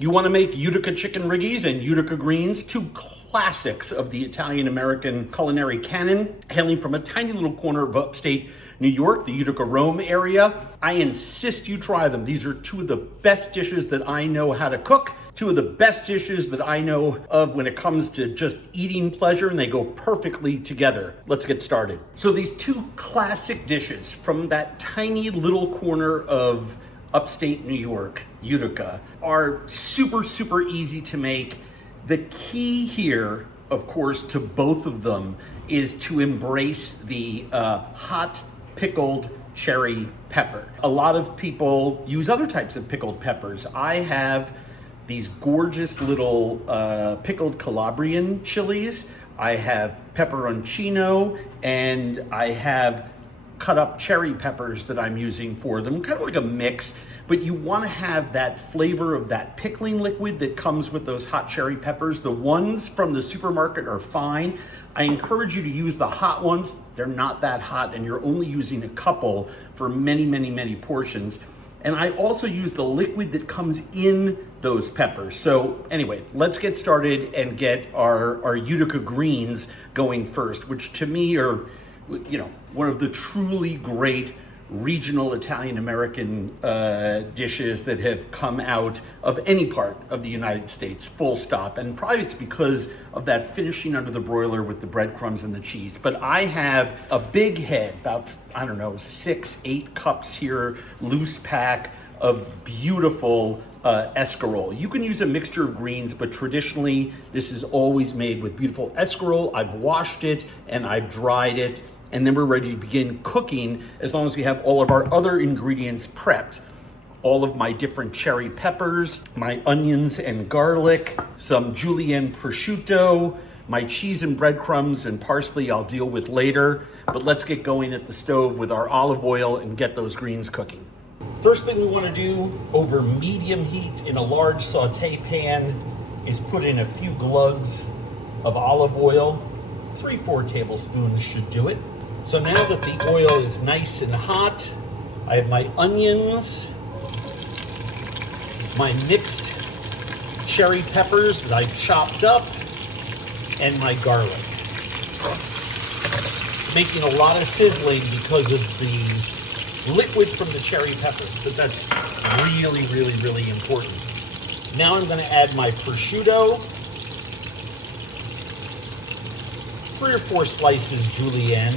You want to make Utica chicken Riggies and Utica greens, two classics of the Italian-American culinary canon, hailing from a tiny little corner of upstate New York, the Utica-Rome area. I insist you try them. These are two of the best dishes that I know how to cook, two of the best dishes that I know of when it comes to just eating pleasure, and they go perfectly together. Let's get started. So these two classic dishes from that tiny little corner of upstate New York, Utica, are super, super easy to make. The key here, of course, to both of them is to embrace the hot pickled cherry pepper. A lot of people use other types of pickled peppers. I have these gorgeous little pickled Calabrian chilies. I have pepperoncino, and I have cut up cherry peppers that I'm using for them, kind of like a mix, but you want to have that flavor of that pickling liquid that comes with those hot cherry peppers. The ones from the supermarket are fine. I encourage you to use the hot ones. They're not that hot, and you're only using a couple for many, many, many portions. And I also use the liquid that comes in those peppers. So anyway, let's get started and get our Utica greens going first, which to me are, you know, one of the truly great regional Italian-American dishes that have come out of any part of the United States, full stop. And probably it's because of that finishing under the broiler with the breadcrumbs and the cheese. But I have a big head, about, I don't know, 6-8 cups here, loose pack of beautiful escarole. You can use a mixture of greens, but traditionally this is always made with beautiful escarole. I've washed it and I've dried it, and then we're ready to begin cooking as long as we have all of our other ingredients prepped. All of my different cherry peppers, my onions and garlic, some julienne prosciutto, my cheese and breadcrumbs and parsley I'll deal with later, but let's get going at the stove with our olive oil and get those greens cooking. First thing we want to do over medium heat in a large saute pan is put in a few glugs of olive oil. 3-4 tablespoons should do it. So now that the oil is nice and hot, I have my onions, my mixed cherry peppers that I've chopped up, and my garlic. Making a lot of sizzling because of the liquid from the cherry peppers, but that's really, really, really important. Now I'm going to add my prosciutto, 3 or 4 slices julienne,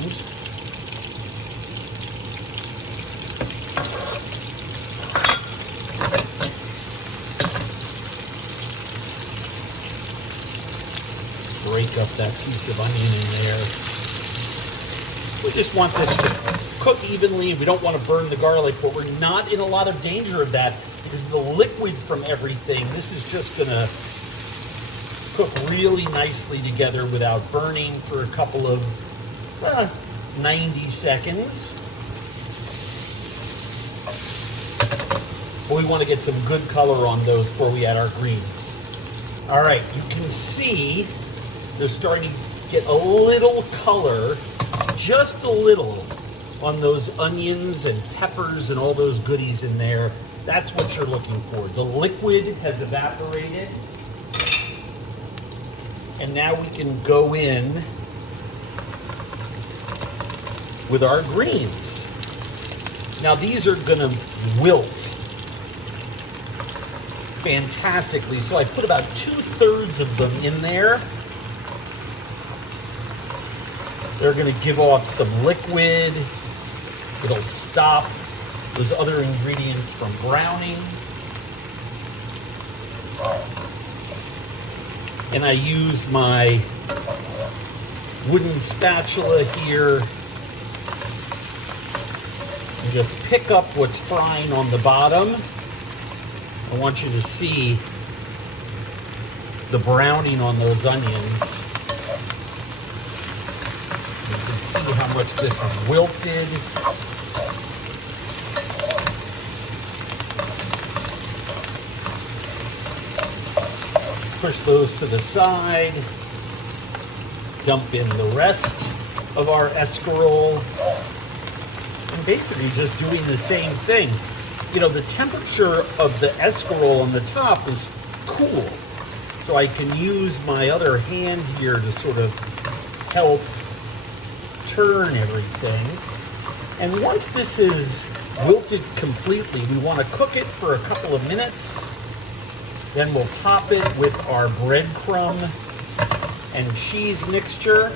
break up that piece of onion in there. We just want this to cook evenly. We don't want to burn the garlic, but we're not in a lot of danger of that because of the liquid from everything. This is just going to cook really nicely together without burning for a couple of 90 seconds. But we want to get some good color on those before we add our greens. All right, you can see they're starting to get a little color, just a little, on those onions and peppers and all those goodies in there. That's what you're looking for. The liquid has evaporated. And now we can go in with our greens. Now these are gonna wilt fantastically. So I put about 2/3 of them in there. They're gonna give off some liquid. It'll stop those other ingredients from browning. And I use my wooden spatula here and just pick up what's frying on the bottom. I want you to see the browning on those onions. You can see how much this is wilted. Push those to the side. Dump in the rest of our escarole. And basically just doing the same thing. You know, the temperature of the escarole on the top is cool. So I can use my other hand here to sort of help turn everything. And once this is wilted completely, we want to cook it for a couple of minutes. Then we'll top it with our breadcrumb and cheese mixture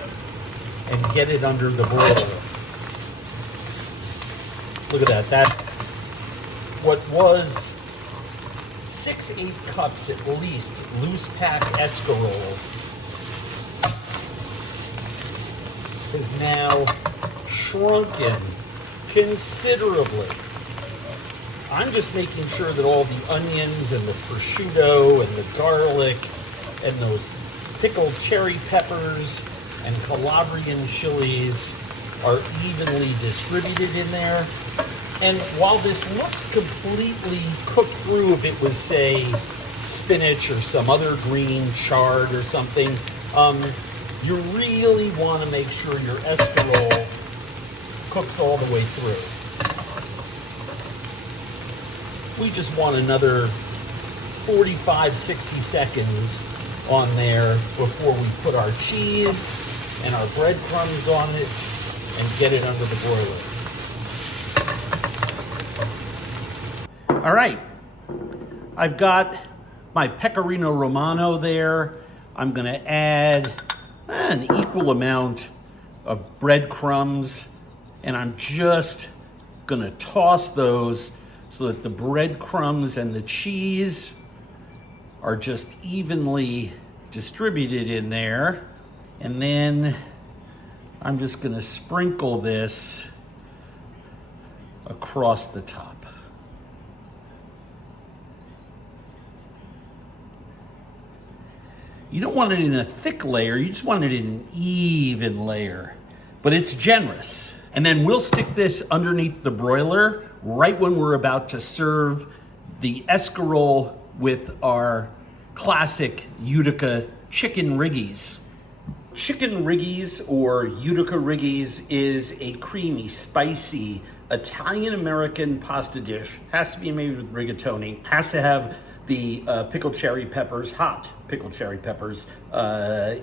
and get it under the broiler. Look at that. What was 6-8 cups at least loose pack escarole is now shrunken considerably. I'm just making sure that all the onions and the prosciutto and the garlic and those pickled cherry peppers and Calabrian chilies are evenly distributed in there. And while this looks completely cooked through, if it was, say, spinach or some other green, chard or something, you really want to make sure your escarole cooks all the way through. We just want another 45, 60 seconds on there before we put our cheese and our breadcrumbs on it and get it under the broiler. All right, I've got my pecorino romano there. I'm gonna add an equal amount of breadcrumbs, and I'm just gonna toss those so that the breadcrumbs and the cheese are just evenly distributed in there. And then I'm just gonna sprinkle this across the top. You don't want it in a thick layer, you just want it in an even layer, but it's generous. And then we'll stick this underneath the broiler right when we're about to serve the escarole with our classic Utica chicken Riggies. Chicken Riggies or Utica Riggies is a creamy, spicy, Italian-American pasta dish. Has to be made with rigatoni, has to have the pickled cherry peppers, hot pickled cherry peppers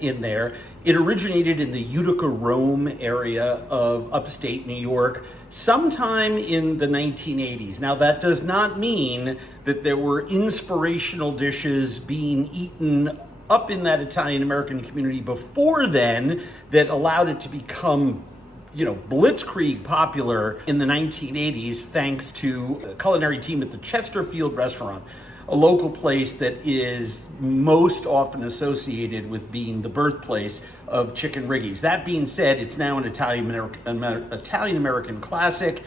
in there. It originated in the Utica, Rome area of upstate New York sometime in the 1980s. Now that does not mean that there were inspirational dishes being eaten up in that Italian-American community before then that allowed it to become blitzkrieg popular in the 1980s thanks to a culinary team at the Chesterfield restaurant, a local place that is most often associated with being the birthplace of chicken Riggies. That being said, it's now an Italian-American classic.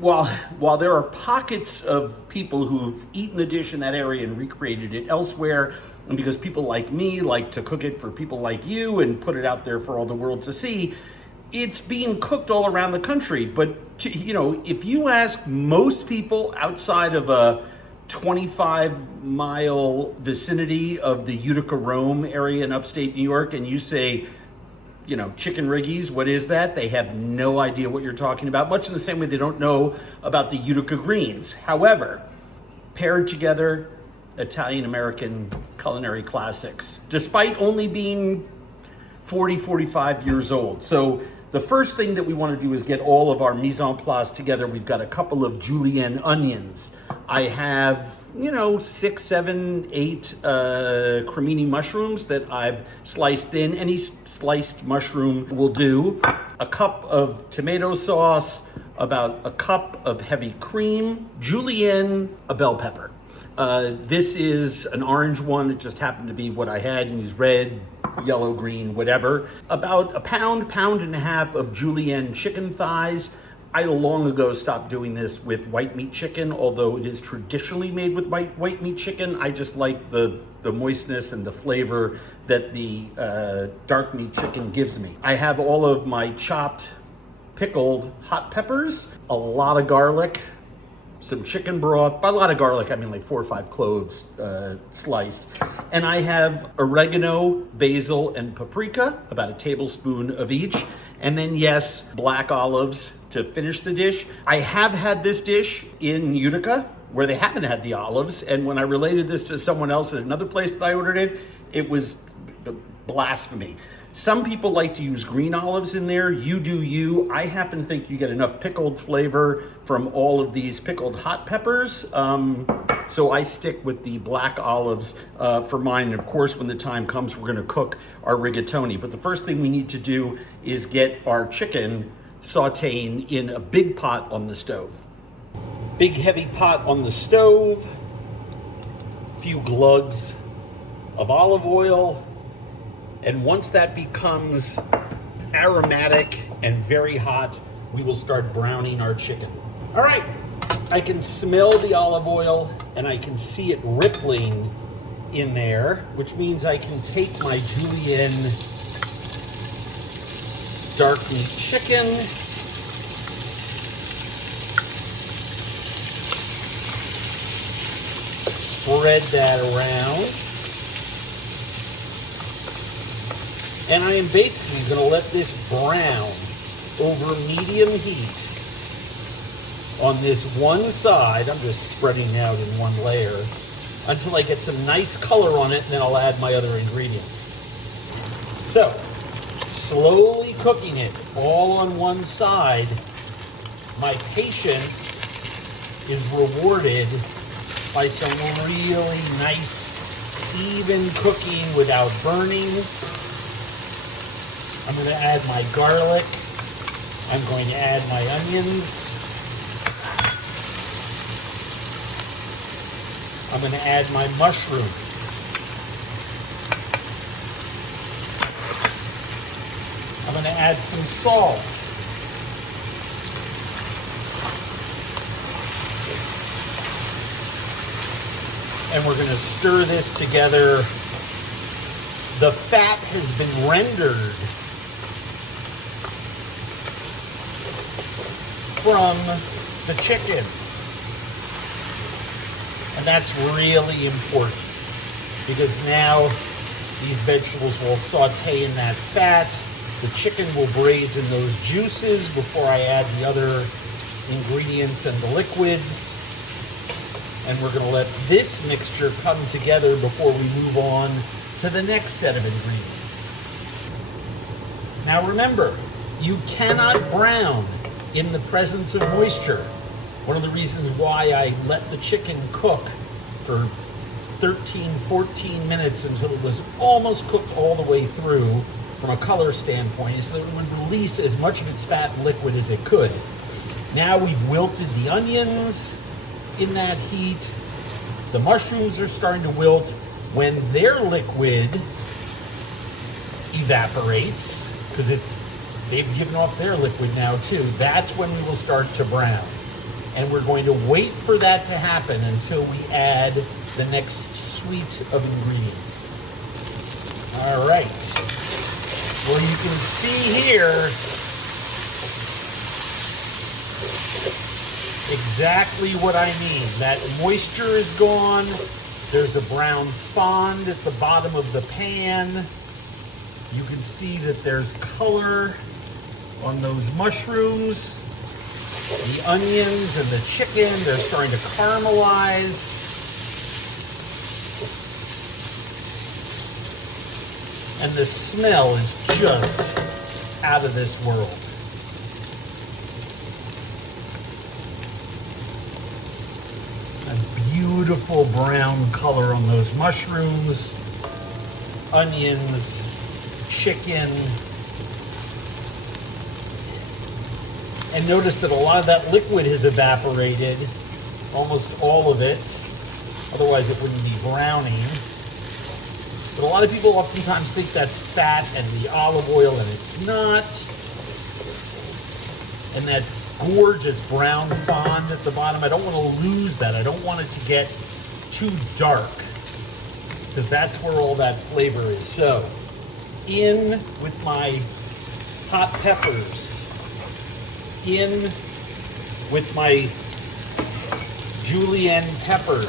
While there are pockets of people who've eaten the dish in that area and recreated it elsewhere, and because people like me like to cook it for people like you and put it out there for all the world to see, it's being cooked all around the country. But if you ask most people outside of a 25-mile vicinity of the Utica, Rome area in upstate New York, and you say, chicken Riggies, what is that? They have no idea what you're talking about, much in the same way they don't know about the Utica greens. However, paired together, Italian-American culinary classics, despite only being 40, 45 years old. So the first thing that we want to do is get all of our mise en place together. We've got a couple of julienne onions. I have, 6, 7, 8 cremini mushrooms that I've sliced thin. Any sliced mushroom will do. A cup of tomato sauce, about a cup of heavy cream, julienne, a bell pepper. This is an orange one. It just happened to be what I had. You use red, yellow, green, whatever. About a pound and a half of julienne chicken thighs. I long ago stopped doing this with white meat chicken, although it is traditionally made with white meat chicken. I just like the moistness and the flavor that the dark meat chicken gives me. I have all of my chopped, pickled hot peppers, a lot of garlic, some chicken broth. By a lot of garlic, I mean like 4 or 5 cloves sliced. And I have oregano, basil, and paprika, about a tablespoon of each. And then, yes, black olives to finish the dish. I have had this dish in Utica where they haven't had the olives. And when I related this to someone else at another place that I ordered it, it was blasphemy. Some people like to use green olives in there. You do you. I happen to think you get enough pickled flavor from all of these pickled hot peppers. So I stick with the black olives for mine. And of course, when the time comes, we're gonna cook our rigatoni. But the first thing we need to do is get our chicken sauteing in a big pot on the stove. Big heavy pot on the stove, a few glugs of olive oil. And once that becomes aromatic and very hot, we will start browning our chicken. All right, I can smell the olive oil and I can see it rippling in there, which means I can take my julienne dark meat chicken, spread that around. And I am basically going to let this brown over medium heat on this one side. I'm just spreading it out in one layer until I get some nice color on it, and then I'll add my other ingredients. So, slowly cooking it all on one side, my patience is rewarded by some really nice, even cooking without burning. I'm going to add my garlic. I'm going to add my onions. I'm going to add my mushrooms. I'm going to add some salt. And we're going to stir this together. The fat has been rendered from the chicken. And that's really important because now these vegetables will saute in that fat. The chicken will braise in those juices before I add the other ingredients and the liquids. And we're going to let this mixture come together before we move on to the next set of ingredients. Now remember, you cannot brown in the presence of moisture. One of the reasons why I let the chicken cook for 13, 14 minutes until it was almost cooked all the way through from a color standpoint is so that it would release as much of its fat and liquid as it could. Now we've wilted the onions in that heat. The mushrooms are starting to wilt. When their liquid evaporates, because they've given off their liquid now too, that's when we will start to brown. And we're going to wait for that to happen until we add the next suite of ingredients. All right. Well, you can see here exactly what I mean. That moisture is gone. There's a brown fond at the bottom of the pan. You can see that there's color on those mushrooms. The onions and the chicken, they're starting to caramelize. And the smell is just out of this world. A beautiful brown color on those mushrooms, onions, chicken. And notice that a lot of that liquid has evaporated, almost all of it. Otherwise it wouldn't be browning. But a lot of people oftentimes think that's fat and the olive oil, and it's not. And that gorgeous brown fond at the bottom, I don't want to lose that. I don't want it to get too dark, because that's where all that flavor is. So, in with my hot peppers. In with my julienne peppers.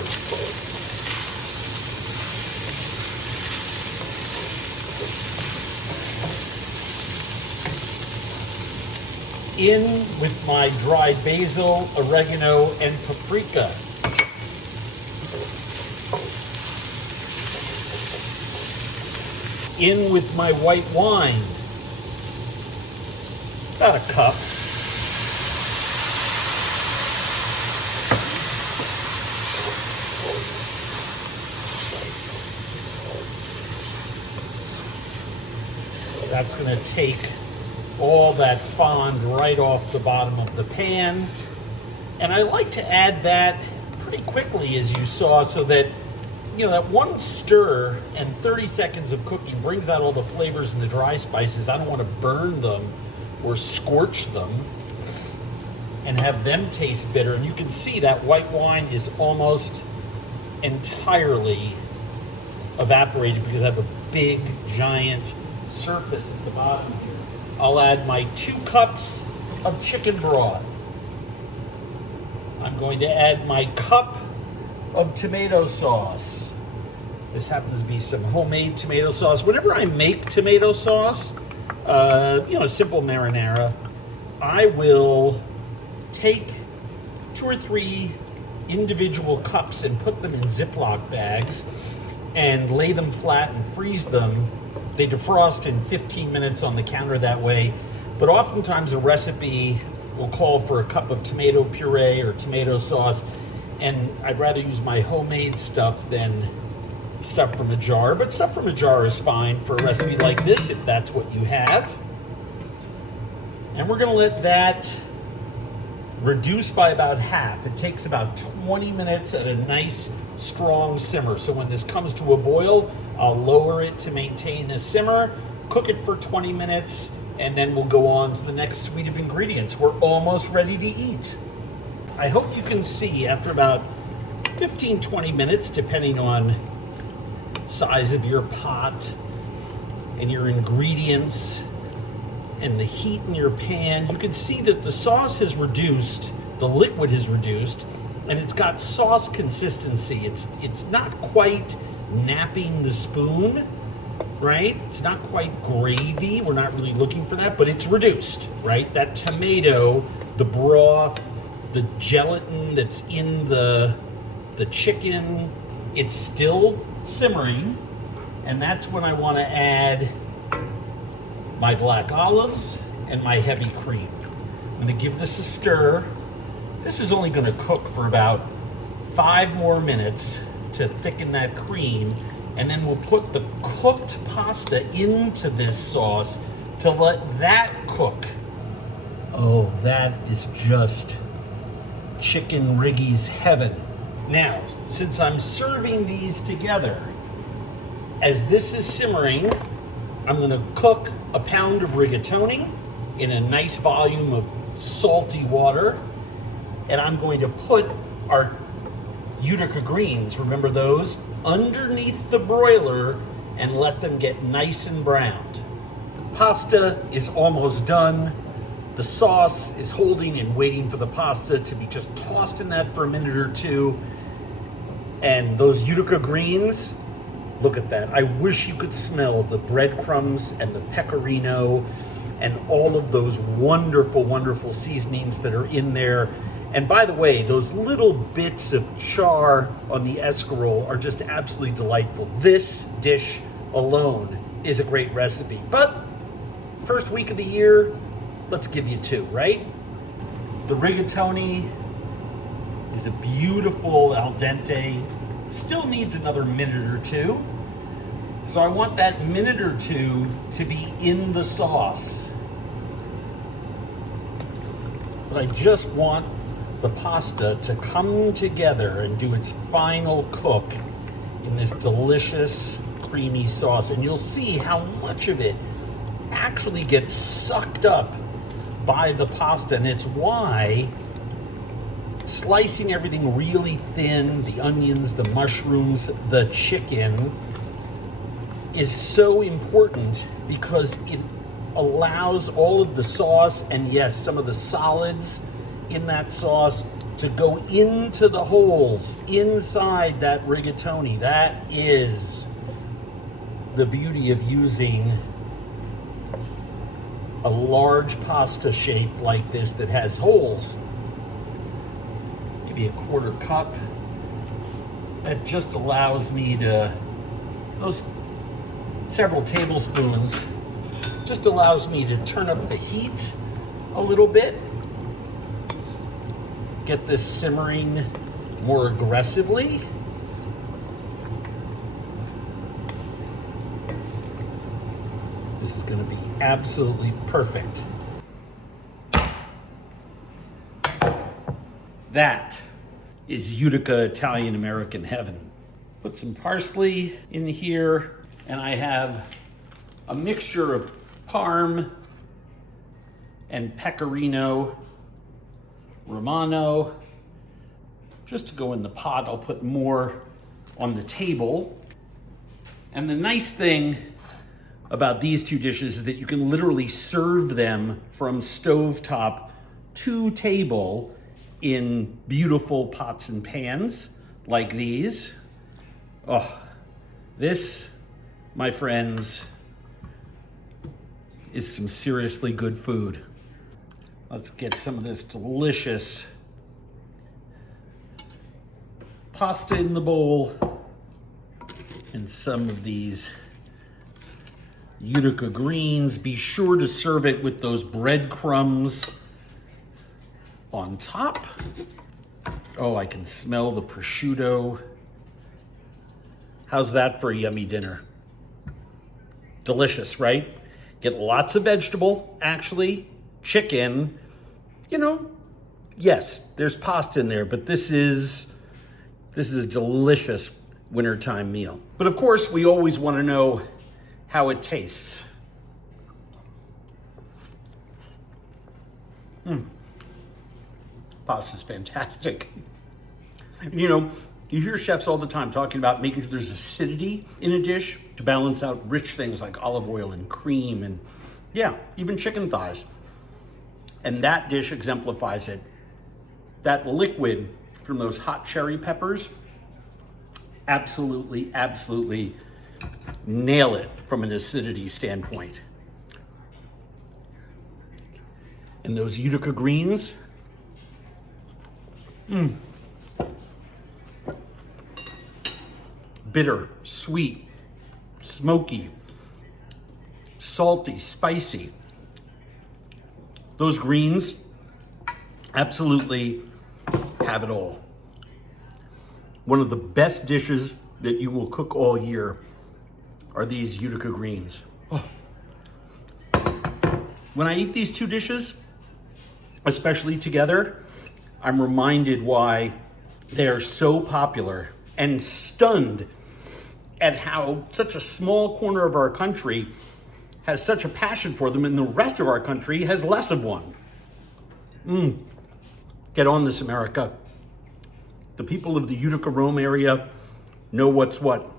In with my dried basil, oregano, and paprika. in with my white wine. About a cup. That's going to take all that fond right off the bottom of the pan. And I like to add that pretty quickly, as you saw, so that, you know, that one stir and 30 seconds of cooking brings out all the flavors and the dry spices. I don't want to burn them or scorch them and have them taste bitter. And you can see that white wine is almost entirely evaporated because I have a big, giant surface at the bottom here. I'll add my 2 cups of chicken broth. I'm going to add my cup of tomato sauce. This happens to be some homemade tomato sauce. Whenever I make tomato sauce, simple marinara, I will take 2 or 3 individual cups and put them in Ziploc bags and lay them flat and freeze them. They defrost in 15 minutes on the counter that way, but oftentimes a recipe will call for a cup of tomato puree or tomato sauce, and I'd rather use my homemade stuff than stuff from a jar, but stuff from a jar is fine for a recipe like this if that's what you have. And we're going to let that reduce by about half. It takes about 20 minutes at a nice strong simmer. So when this comes to a boil, I'll lower it to maintain a simmer, cook it for 20 minutes, and then we'll go on to the next suite of ingredients. We're almost ready to eat. I hope you can see after about 15-20 minutes, depending on size of your pot and your ingredients and the heat in your pan, you can see that the sauce has reduced, the liquid has reduced, and it's got sauce consistency. It's not quite napping the spoon, right? It's not quite gravy. We're not really looking for that, but it's reduced, right? That tomato, the broth, the gelatin that's in the chicken, it's still simmering, and that's when I want to add my black olives and my heavy cream. I'm going to give this a stir. This is only going to cook for about 5 more minutes to thicken that cream, and then we'll put the cooked pasta into this sauce to let that cook. Oh, that is just chicken Riggies heaven. Now, since I'm serving these together, as this is simmering, I'm going to cook a pound of rigatoni in a nice volume of salty water, and I'm going to put our Utica greens, remember those, underneath the broiler and let them get nice and browned. The pasta is almost done. The sauce is holding and waiting for the pasta to be just tossed in that for a minute or two. And those Utica greens, look at that. I wish you could smell the breadcrumbs and the pecorino and all of those wonderful, wonderful seasonings that are in there. And by the way, those little bits of char on the escarole are just absolutely delightful. This dish alone is a great recipe. But first week of the year, let's give you 2, right? The rigatoni is a beautiful al dente. Still needs another minute or 2. So I want that minute or 2 to be in the sauce. But I just want the pasta to come together and do its final cook in this delicious creamy sauce. And you'll see how much of it actually gets sucked up by the pasta. And it's why slicing everything really thin, the onions, the mushrooms, the chicken, is so important, because it allows all of the sauce and, yes, some of the solids in that sauce to go into the holes inside that rigatoni. That is the beauty of using a large pasta shape like this that has holes. Maybe a 1/4 cup. That just allows me to, those several tablespoons. Just allows me to turn up the heat a little bit. Get this simmering more aggressively. This is going to be absolutely perfect. That is Utica Italian American heaven. Put some parsley in here, and I have a mixture of Parm and Pecorino Romano. Just to go in the pot, I'll put more on the table. And the nice thing about these two dishes is that you can literally serve them from stovetop to table in beautiful pots and pans like these. Oh, this, my friends, is some seriously good food. Let's get some of this delicious pasta in the bowl and some of these Utica greens. Be sure to serve it with those breadcrumbs on top. Oh, I can smell the prosciutto. How's that for a yummy dinner? Delicious, right? Get lots of vegetable, actually. Chicken, you know, yes, there's pasta in there, but this is a delicious wintertime meal. But of course, we always want to know how it tastes. Pasta's fantastic. You know, you hear chefs all the time talking about making sure there's acidity in a dish to balance out rich things like olive oil and cream and, yeah, even chicken thighs. And that dish exemplifies it. That liquid from those hot cherry peppers, absolutely, absolutely nail it from an acidity standpoint. And those Utica greens, bitter, sweet, smoky, salty, spicy. Those greens absolutely have it all. One of the best dishes that you will cook all year are these Utica greens. Oh. When I eat these two dishes, especially together, I'm reminded why they are so popular, and stunned at how such a small corner of our country has such a passion for them and the rest of our country has less of one. Get on this, America. The people of the Utica Rome area know what's what.